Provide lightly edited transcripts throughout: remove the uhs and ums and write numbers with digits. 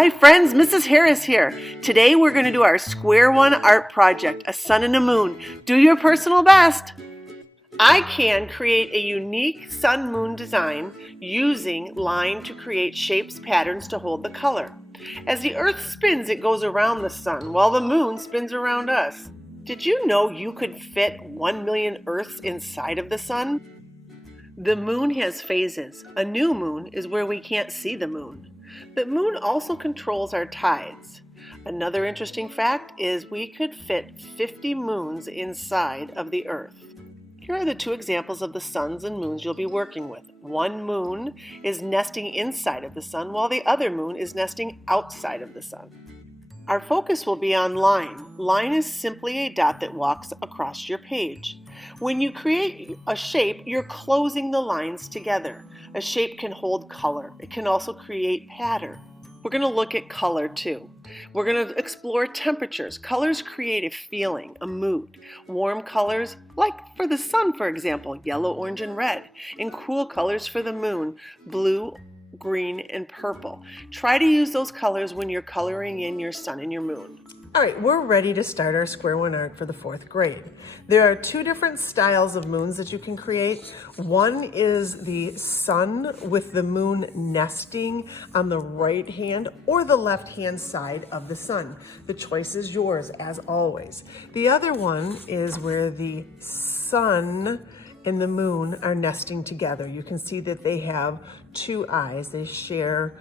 Hi friends, Mrs. Harris here. Today we're going to do our Square One art project, a sun and a moon. Do your personal best. I can create a unique sun-moon design using line to create shapes, patterns to hold the color. As the earth spins, it goes around the sun while the moon spins around us. Did you know you could fit 1 million Earths inside of the sun? The moon has phases. A new moon is where we can't see the moon. The moon also controls our tides. Another interesting fact is we could fit 50 moons inside of the Earth. Here are the two examples of the suns and moons you'll be working with. One moon is nesting inside of the sun while the other moon is nesting outside of the sun. Our focus will be on line. Line is simply a dot that walks across your page. When you create a shape, you're closing the lines together. A shape can hold color. It can also create pattern. We're going to look at color too. We're going to explore temperatures. Colors create a feeling, a mood. Warm colors, like for the sun, for example, yellow, orange, and red. And cool colors for the moon, blue, green, and purple. Try to use those colors when you're coloring in your sun and your moon. All right, we're ready to start our Square One art for the 4th grade. There are two different styles of moons that you can create. One is the sun with the moon nesting on the right hand or the left hand side of the sun. The choice is yours, as always. The other one is where the sun and the moon are nesting together. You can see that they have two eyes. They share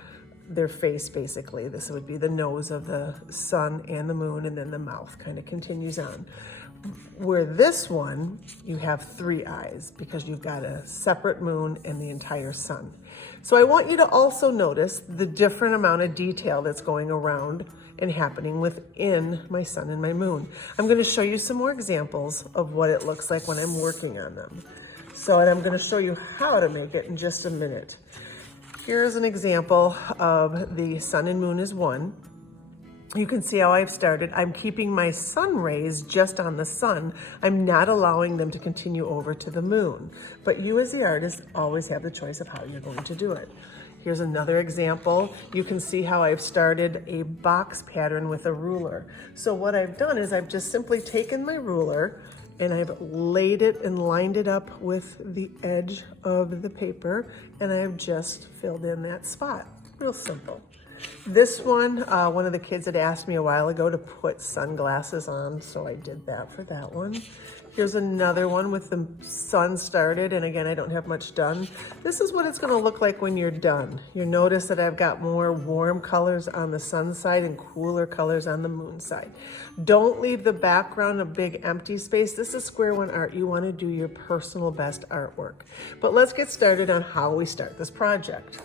their face, basically. This would be the nose of the sun and the moon, and then the mouth kind of continues on. Where this one, you have 3 eyes because you've got a separate moon and the entire sun. So I want you to also notice the different amount of detail that's going around and happening within my sun and my moon. I'm going to show you some more examples of what it looks like when I'm working on them. And I'm going to show you how to make it in just a minute. Here's an example of the sun and moon as one. You can see how I've started. I'm keeping my sun rays just on the sun. I'm not allowing them to continue over to the moon. But you as the artist always have the choice of how you're going to do it. Here's another example. You can see how I've started a box pattern with a ruler. So what I've done is I've just simply taken my ruler and I've laid it and lined it up with the edge of the paper, and I've just filled in that spot. Real simple. This one of the kids had asked me a while ago to put sunglasses on, so I did that for that one. Here's another one with the sun started, and again, I don't have much done. This is what it's gonna look like when you're done. You notice that I've got more warm colors on the sun side and cooler colors on the moon side. Don't leave the background a big empty space. This is Square One art. You wanna do your personal best artwork. But let's get started on how we start this project.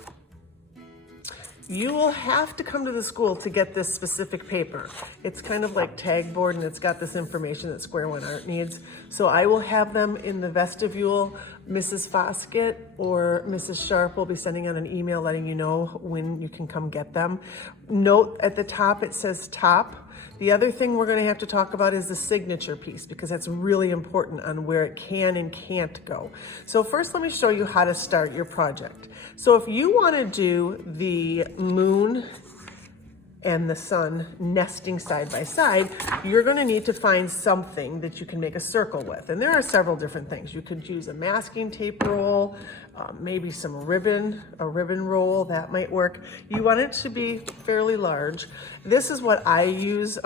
You will have to come to the school to get this specific paper. It's kind of like tag board, and it's got this information that Square One Art needs. So I will have them in the vestibule. Mrs. Foskett or Mrs. Sharp will be sending out an email letting you know when you can come get them. Note at the top it says top. The other thing we're going to have to talk about is the signature piece, because that's really important on where it can and can't go. So first, let me show you how to start your project. So if you want to do the moon and the sun nesting side by side, you're going to need to find something that you can make a circle with. And there are several different things. You could use a masking tape roll, maybe some ribbon, a ribbon roll, that might work. You want it to be fairly large. This is what I use.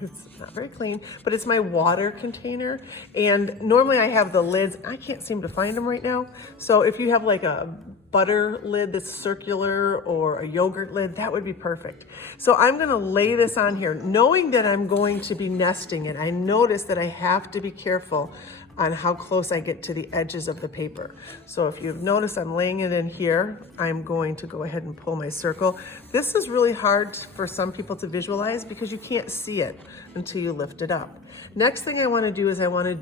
It's not very clean, but it's my water container. And normally I have the lids. I can't seem to find them right now. So if you have like a butter lid that's circular or a yogurt lid, that would be perfect. So I'm gonna lay this on here, knowing that I'm going to be nesting it. I notice that I have to be careful on how close I get to the edges of the paper. So if you've noticed, I'm laying it in here. I'm going to go ahead and pull my circle. This is really hard for some people to visualize because you can't see it until you lift it up. Next thing I wanna do is I wanna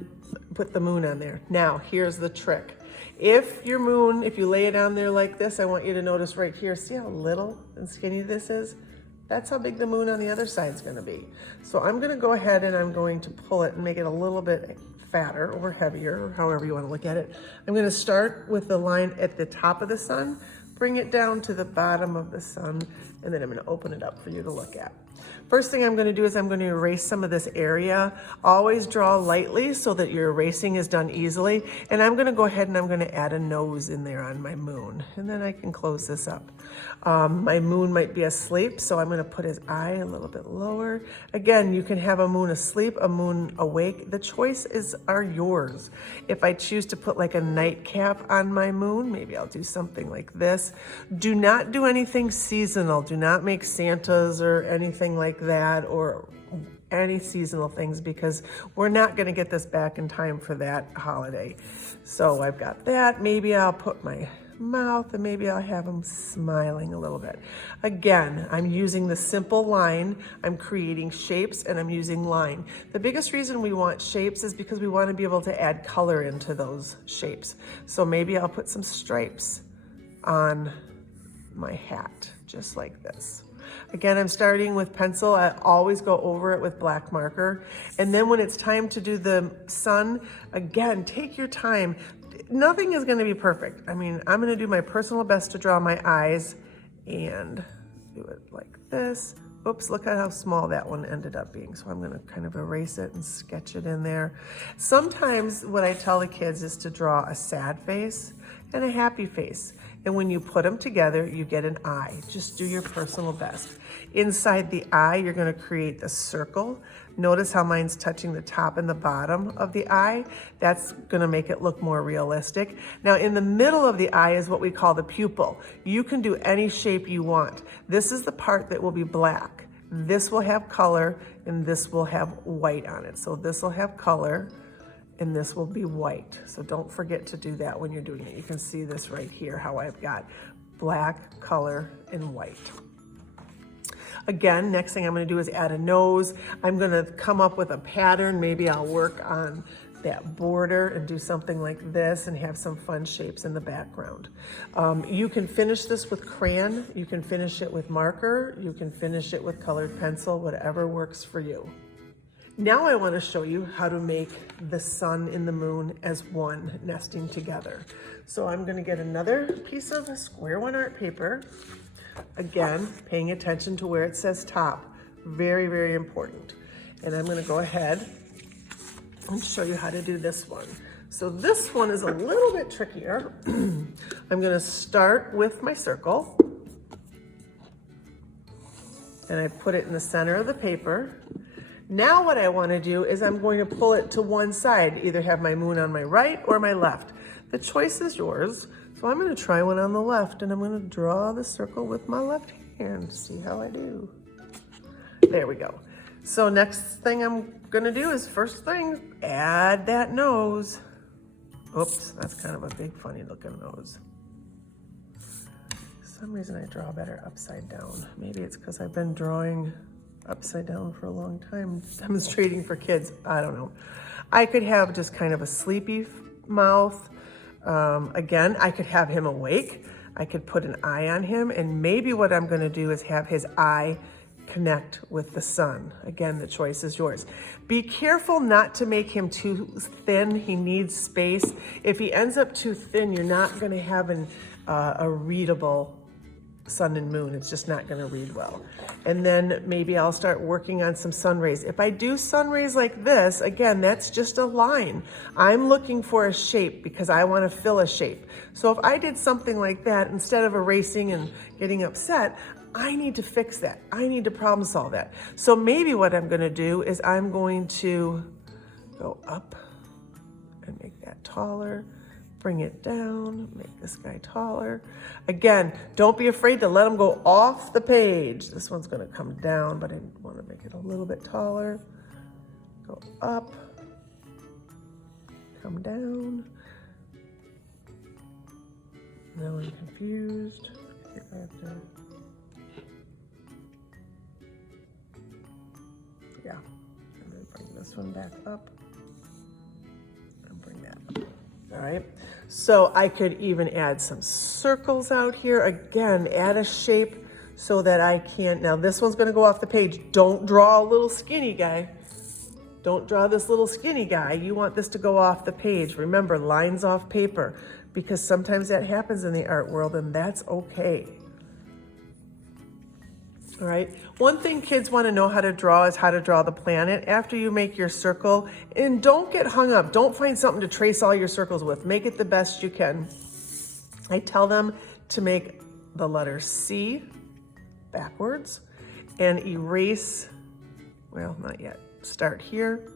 put the moon on there. Now, here's the trick. If your moon, if you lay it on there like this, I want you to notice right here, see how little and skinny this is? That's how big the moon on the other side is going to be. So I'm going to go ahead and I'm going to pull it and make it a little bit fatter or heavier, or however you want to look at it. I'm going to start with the line at the top of the sun, bring it down to the bottom of the sun, and then I'm gonna open it up for you to look at. First thing I'm gonna do is I'm gonna erase some of this area. Always draw lightly so that your erasing is done easily. And I'm gonna go ahead and I'm gonna add a nose in there on my moon. And then I can close this up. My moon might be asleep, so I'm gonna put his eye a little bit lower. Again, you can have a moon asleep, a moon awake. The choices are yours. If I choose to put like a nightcap on my moon, maybe I'll do something like this. Do not do anything seasonal. Do not make Santas or anything like that, or any seasonal things, because we're not going to get this back in time for that holiday. So I've got that. Maybe I'll put my mouth, and maybe I'll have him smiling a little bit. Again, I'm using the simple line. I'm creating shapes and I'm using line. The biggest reason we want shapes is because we want to be able to add color into those shapes. So maybe I'll put some stripes on my hat, just like this. Again, I'm starting with pencil. I always go over it with black marker. And then when it's time to do the sun, again, take your time. Nothing is going to be perfect. I mean, I'm going to do my personal best to draw my eyes and do it like this. Oops, look at how small that one ended up being. So I'm going to kind of erase it and sketch it in there. Sometimes what I tell the kids is to draw a sad face and a happy face. And when you put them together, you get an eye. Just do your personal best. Inside the eye, you're going to create the circle. Notice how mine's touching the top and the bottom of the eye. That's going to make it look more realistic. Now, in the middle of the eye is what we call the pupil. You can do any shape you want. This is the part that will be black. This will have color, and this will have white on it. So this will have color, and this will be white. So don't forget to do that when you're doing it. You can see this right here, how I've got black, color, and white. Again, next thing I'm going to do is add a nose. I'm going to come up with a pattern. Maybe I'll work on that border and do something like this and have some fun shapes in the background. You can finish this with crayon. You can finish it with marker. You can finish it with colored pencil, whatever works for you. Now I want to show you how to make the sun and the moon as one, nesting together. So I'm going to get another piece of square one art paper. Again, paying attention to where it says top. Very, very important. And I'm going to go ahead and show you how to do this one. So this one is a little bit trickier. I'm going to start with my circle. And I put it in the center of the paper. Now what I want to do is I'm going to pull it to one side, either have my moon on my right or my left. The choice is yours. So I'm going to try one on the left, and I'm going to draw the circle with my left hand. See how I do. There we go. So next thing I'm going to do is, first thing, add that nose. Oops, that's kind of a big funny looking nose. For some reason I draw better upside down. Maybe it's because I've been drawing upside down for a long time, demonstrating for kids. I don't know. I could have just kind of a sleepy mouth. Again, I could have him awake. I could put an eye on him, and maybe what I'm going to do is have his eye connect with the sun. Again, the choice is yours. Be careful not to make him too thin. He needs space. If he ends up too thin, you're not going to have a readable sun and moon. It's just not going to read well. And then maybe I'll start working on some sun rays. If I do sun rays like this, again, that's just a line. I'm looking for a shape because I want to fill a shape. So if I did something like that, instead of erasing and getting upset, I need to fix that. I need to problem solve that. So maybe what I'm going to do is I'm going to go up and make that taller. Bring it down, make this guy taller. Again, don't be afraid to let him go off the page. This one's gonna come down, but I wanna make it a little bit taller. Go up, come down. Now I'm confused. I think I have to, yeah, and then bring this one back up and bring that up. All right, so I could even add some circles out here. Again, add a shape so that I can, now this one's gonna go off the page. Don't draw a little skinny guy. Don't draw this little skinny guy. You want this to go off the page. Remember, lines off paper. because sometimes that happens in the art world and that's okay. All right, one thing kids want to know how to draw is how to draw the planet after you make your circle. And don't get hung up. Don't find something to trace all your circles with. Make it the best you can. I tell them to make the letter C backwards and erase, well, not yet. Start here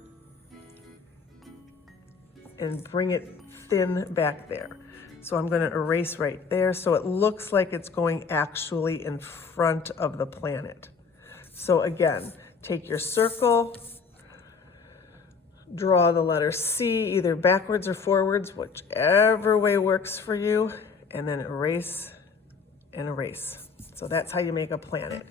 and bring it thin back there. So I'm going to erase right there so it looks like it's going actually in front of the planet. So again, take your circle, draw the letter C either backwards or forwards, whichever way works for you, and then erase and erase. So that's how you make a planet.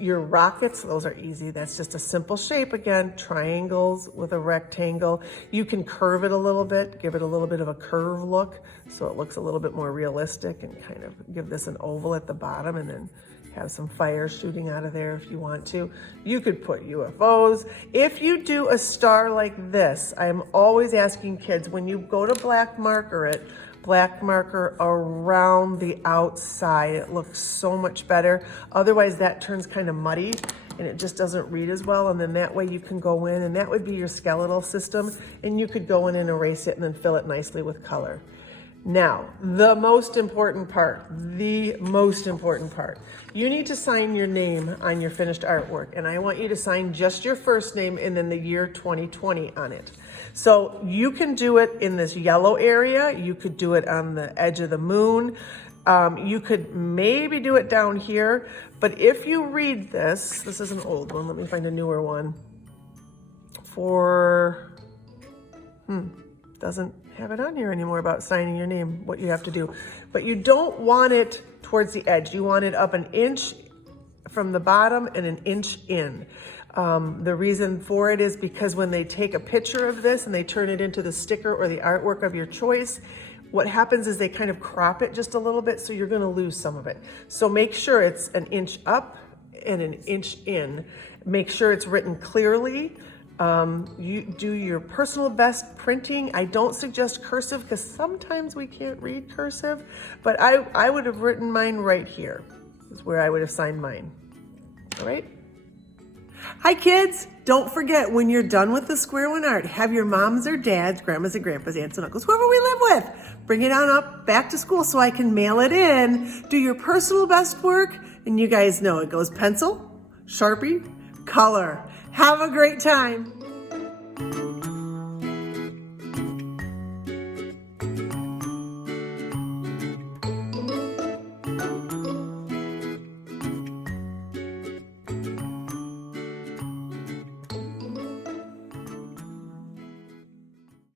Your rockets, those are easy. That's just a simple shape. Again, triangles with a rectangle. You can curve it a little bit, give it a little bit of a curve look so it looks a little bit more realistic, and kind of give this an oval at the bottom and then have some fire shooting out of there if you want to. You could put UFOs. If you do a star like this, I'm always asking kids, when you go to black marker it, black marker around the outside. It looks so much better. Otherwise that turns kind of muddy and it just doesn't read as well. And then that way you can go in, and that would be your skeletal system, and you could go in and erase it and then fill it nicely with color. Now, the most important part, you need to sign your name on your finished artwork, and I want you to sign just your first name and then the year 2020 on it. So you can do it in this yellow area, you could do it on the edge of the moon, you could maybe do it down here, but if you read this is an old one, let me find a newer one, doesn't have it on here anymore about signing your name, what you have to do. But you don't want it towards the edge. You want it up an inch from the bottom and an inch in. The reason for it is because when they take a picture of this and they turn it into the sticker or the artwork of your choice, what happens is they kind of crop it just a little bit, so you're going to lose some of it. So make sure it's an inch up and an inch in. Make sure it's written clearly. You do your personal best printing. I don't suggest cursive because sometimes we can't read cursive, but I would have written mine right here. Is where I would have signed mine. All right. Hi kids, don't forget, when you're done with the Square One art, have your moms or dads, grandmas and grandpas, aunts and uncles, whoever we live with, bring it on up back to school so I can mail it in. Do your personal best work, and you guys know it goes pencil, Sharpie, color. Have a great time.